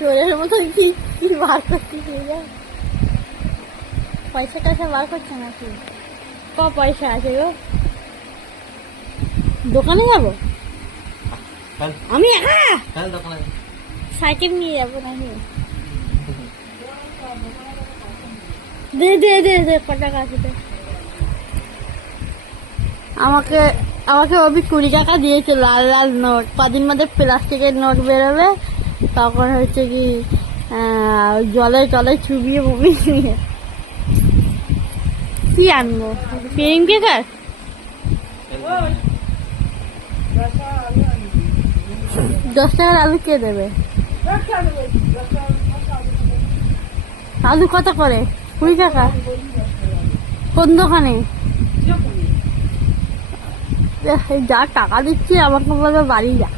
চোরের মতো কি কি বার করতেছি পয়সা টয়সা বার করছে নাকি পয়সা আছে গো দোকানে যাবো আমি সাইকেল নিয়ে যাবো নাকি দে দে দে দে ক টাকা আছে আমাকে আমাকে অভি 20 টাকা দিয়েছে লাল লাল নোট কদিন মধ্যে প্লাস্টিকের নোট বেরোবে তখন হচ্ছে কি জলে জলে চুবিয়ে মুবিয়ে কি আনবো ক্রিম কেকার 10 টাকার আলু কে দেবে আলু কত করে 20 টাকা কোন দোকানে যা টাকা দিচ্ছি আমাকে বলবে বাড়ি যা